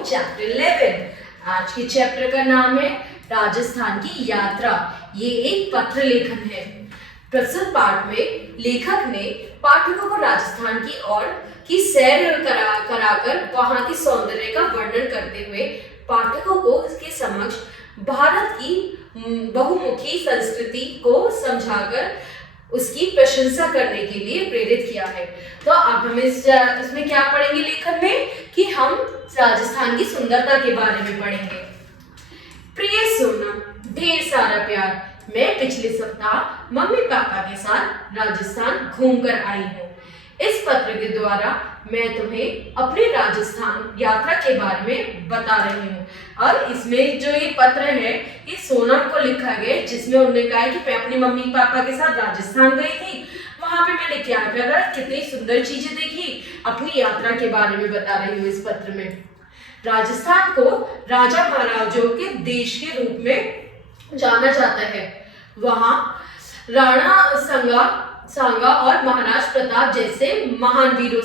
Chapter 11। आज के chapter का नाम है राजस्थान की यात्रा। ये एक पत्र लेखन है। प्रस्तुत पाठ में लेखक ने पाठकों को राजस्थान की ओर की सैर कराकर वहां के सौंदर्य का वर्णन करते हुए पाठकों को इसके समक्ष भारत की बहुमुखी संस्कृति को समझाकर उसकी प्रशंसा करने के लिए प्रेरित किया है। तो अब हम इसमें क्या पढ़ेंगे लेखन में कि हम राजस्थान की सुंदरता के बारे में पढ़ेंगे। प्रिय सोनम, ढेर सारा प्यार। मैं पिछले सप्ताह मम्मी पापा के साथ राजस्थान घूमकर आई हूँ। इस पत्र के द्वारा मैं तुम्हें अपने राजस्थान यात्रा के बारे में बता रही हूँ। और इसमें जो ये पत्र है ये सोनम को लिखा गया, जिसमें उन्होंने कहा है कि मैं अपनी मम्मी पापा के साथ राजस्थान गई थी, वहां पे मैंने क्या करा, कितनी सुंदर चीजें देखी, अपनी यात्रा के बारे में बता रही हूँ इस पत्र में। राजस्थान को राजा महाराजाओं के देश के रूप में जाना जाता है। वहां राणा सांगा और महाराज प्रताप जैसे महान वीरों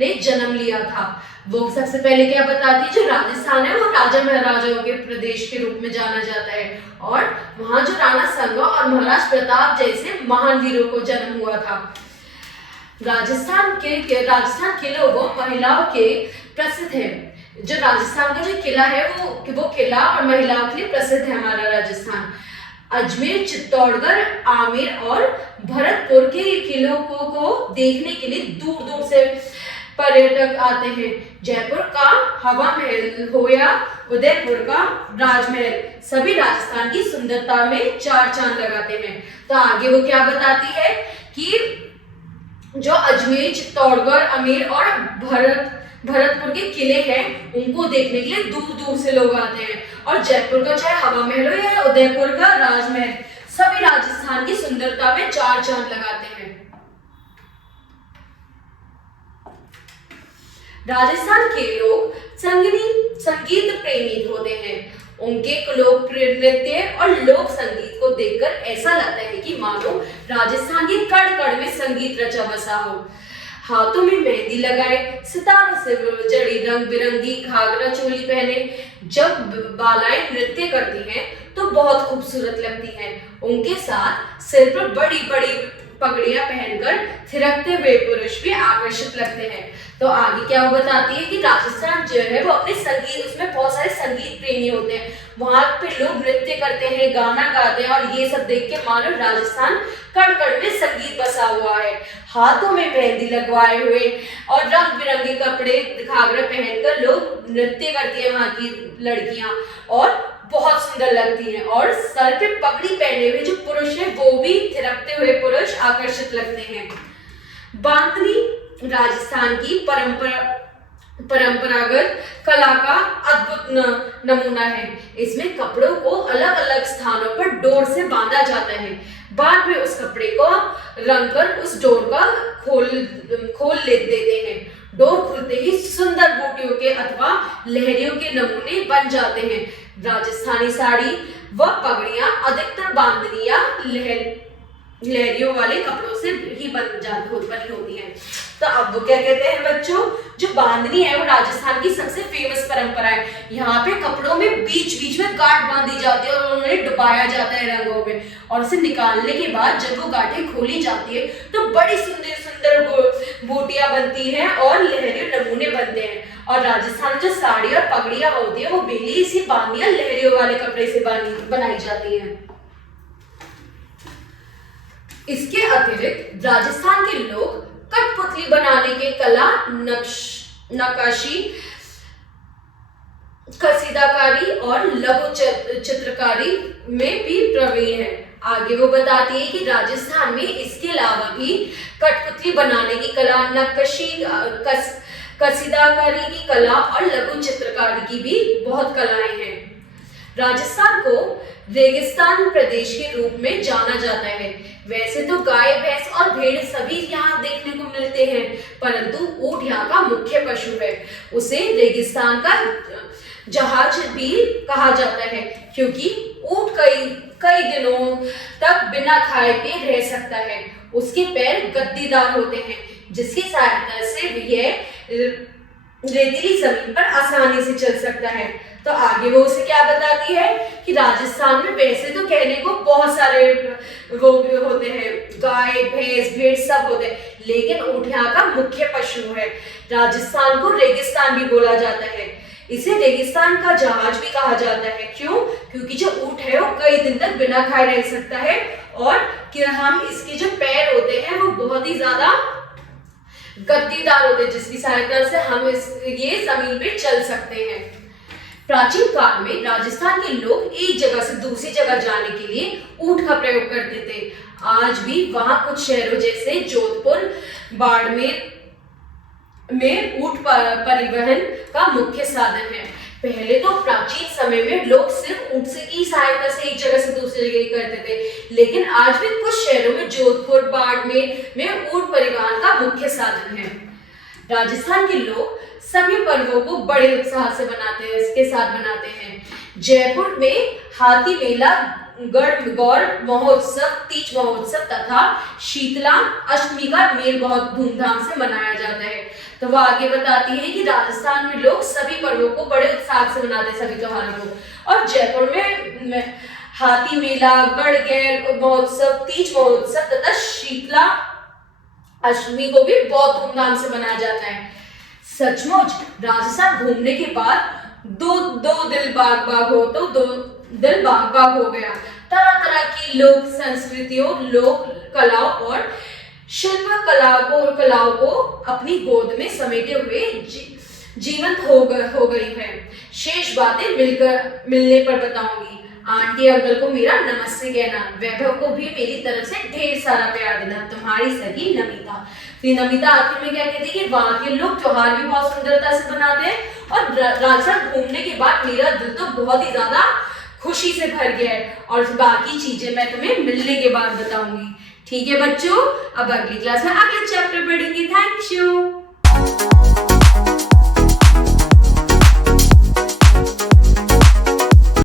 ने जन्म लिया था। वो सबसे पहले क्या बताती है, जो राजस्थान है वो राजा महाराजाओं के प्रदेश के रूप में जाना जाता है, और वहां जो राणा सांगा और महाराज प्रताप जैसे महान वीरों को जन्म हुआ था। राजस्थान के लोगों महिलाओं के प्रसिद्ध है। जो राजस्थान का जो किला है वो किला और महिलाओं के लिए प्रसिद्ध है हमारा राजस्थान। अजमेर, चित्तौड़गढ़, आमेर और भरतपुर के किलों को देखने के लिए दूर दूर से पर्यटक आते हैं। जयपुर का हवा महल हो या उदयपुर का राजमहल, सभी राजस्थान की सुंदरता में चार चांद लगाते हैं। तो आगे वो क्या बताती है कि जो अजमेर, चित्तौड़गढ़, आमेर और भरतपुर के किले हैं उनको देखने के लिए दूर दूर से लोग आते हैं। और जयपुर का चाहे हवा महल हो या उदयपुर का राजमहल, सभी राजस्थान की सुंदरता में चार चांद लगाते हैं। राजस्थान के लोग संगीत प्रेमी होते हैं। उनके लोकप्रिय नृत्य और लोक संगीत को देखकर ऐसा लगता है कि मानो राजस्थान के कण कण में संगीत रचा बसा हो। हाथों में मेहंदी लगाए, सितारों से जड़ी रंग बिरंगी घाघरा चोली पहने जब बालाएं नृत्य करती हैं तो बहुत खूबसूरत लगती हैं। उनके साथ सिर पर बड़ी बड़ी पगड़ियां पहनकर थिरकते हुए पुरुष भी आकर्षित लगते हैं। तो आगे क्या वो बताती है कि राजस्थान जो है वो अपने संगीत, उसमें बहुत सारे संगीत प्रेमी होते हैं। वहां पे लोग नृत्य करते हैं, गाना गाते हैं, और ये सब देख के मानो राजस्थान कण कण में संगीत बसा हुआ है। हाथों में मेहंदी लगवाए हुए और रंग बिरंगे कपड़े घाघरा पहनकर लोग नृत्य करती है वहां की लड़कियां, और बहुत सुंदर लगती हैं। और सर पे पगड़ी पहने हुए जो पुरुष है वो भी थिरकते हुए पुरुष आकर्षित लगते हैं। बांधनी राजस्थान की परंपरागत कला का अद्भुत नमूना है। इसमें कपड़ों को अलग अलग स्थानों पर डोर से बांधा जाता है। बाद में उस कपड़े को रंगकर उस डोर का खोल देते हैं। डोर खुलते ही सुंदर बूटियों के अथवा लहरियों के नमूने बन जाते हैं। राजस्थानी साड़ी व पगड़ियां अधिकतर बांधनी या लहरियों वाले कपड़ों से ही बनी होती हैं। तो अब वो क्या कहते हैं बच्चों, जो बांधनी है वो राजस्थान की सबसे फेमस परंपरा है। यहाँ पे कपड़ों में बीच बीच में गांठ बांधी जाती है और उन्हें डुबाया जाता है रंगों में, और उसे निकालने के बाद जब वो गांठें खोली जाती है तो बड़ी सुंदर सुंदर बूटियां बनती हैं और लहरियों नमूने बनते हैं। और राजस्थान में जो साड़ी और पगड़ियां होती है वो बेली सी बांधी या लहरियों वाले कपड़े से बनाई जाती है। इसके अतिरिक्त राजस्थान के लोग कठपुतली बनाने के कला, नक्काशी, कसीदाकारी और लघु चित्रकारी में भी प्रवीण है। आगे वो बताती है कि राजस्थान में इसके अलावा भी कठपुतली बनाने की कला, नक्काशी, कसीदाकारी की कला और लघु चित्रकारी की भी बहुत कलाएं हैं। राजस्थान को रेगिस्तान प्रदेश के रूप में जाना जाता है। वैसे तो गाय, भैंस और भेड़ सभी यहाँ देखने को मिलते हैं, परंतु ऊंट यहाँ का मुख्य पशु है। उसे रेगिस्तान का जहाज भी कहा जाता है, क्योंकि ऊंट कई दिनों तक बिना खाए पिए रह सकता है। उसके पैर गद्दीदार होते हैं, जिसकी सहायता से यह रेतीली जमीन पर आसानी से चल सकता है। तो आगे वो उसे क्या बताती है कि राजस्थान में वैसे तो कहने को बहुत सारे वो होते हैं, गाय भैंस भेड़ सब होते हैं, लेकिन ऊँट यहाँ का मुख्य पशु है। राजस्थान को रेगिस्तान भी बोला जाता है। इसे रेगिस्तान का जहाज भी कहा जाता है। क्यों? क्योंकि जो ऊँट है वो कई दिन तक बिना खाए रह सकता है, और कि हम इसके जो पैर होते हैं वो बहुत ही ज्यादा गद्दीदार होते हैं, जिसकी सहायता से हम ये जमीन पे चल सकते हैं। प्राचीन काल में राजस्थान के लोग एक जगह से दूसरी जगह जाने के लिए ऊँट का प्रयोग करते थे। आज भी वहां कुछ शहरों जैसे जोधपुर, बाड़मेर में ऊँट परिवहन का मुख्य साधन है। पहले तो प्राचीन समय में लोग सिर्फ ऊँट की सहायता से एक जगह से दूसरी जगह करते थे, लेकिन आज भी कुछ शहरों में जोधपुर, बाड़मेर में ऊँट परिवहन का मुख्य साधन है। राजस्थान के लोग सभी पर्वों को बड़े उत्साह से मनाते हैं। जयपुर में हाथी मेला, गौर महोत्सव, तीज महोत्सव तथा शीतला अष्टमी का मेल बहुत धूमधाम से मनाया जाता है। तो वह आगे बताती है कि राजस्थान में लोग सभी पर्वों को बड़े उत्साह से मनाते हैं, सभी त्योहारों को। और जयपुर में हाथी मेला, गढ़ महोत्सव, तीज महोत्सव तथा शीतला अष्टमी को भी बहुत धूमधाम से मनाया जाता है। सचमुच राजस्थान घूमने के बाद दो दिल बाग बाग हो गया। तरह तरह की लोक संस्कृतियों, लोक कलाओं और शिल्प कलाओं को अपनी गोद में समेटे हुए जीवंत हो गई है। शेष बातें मिलने पर बताऊंगी। आंटी अंकल को मेरा नमस्ते कहना, वैभव को भी मेरी तरफ से ढेर सारा प्यार देना। तुम्हारी सगी नमिता। तो नमिता आखिर में क्या कहती है कि वहां के लोग त्योहार भी बहुत सुंदरता से मनाते हैं, और राजस्थान घूमने के बाद मेरा दिल तो बहुत ही ज्यादा खुशी से भर गया है, और बाकी चीजें मैं तुम्हें मिलने के बाद बताऊंगी। ठीक है बच्चों, अब अगली क्लास में अगले चैप्टर पढ़ेंगे। Thank you.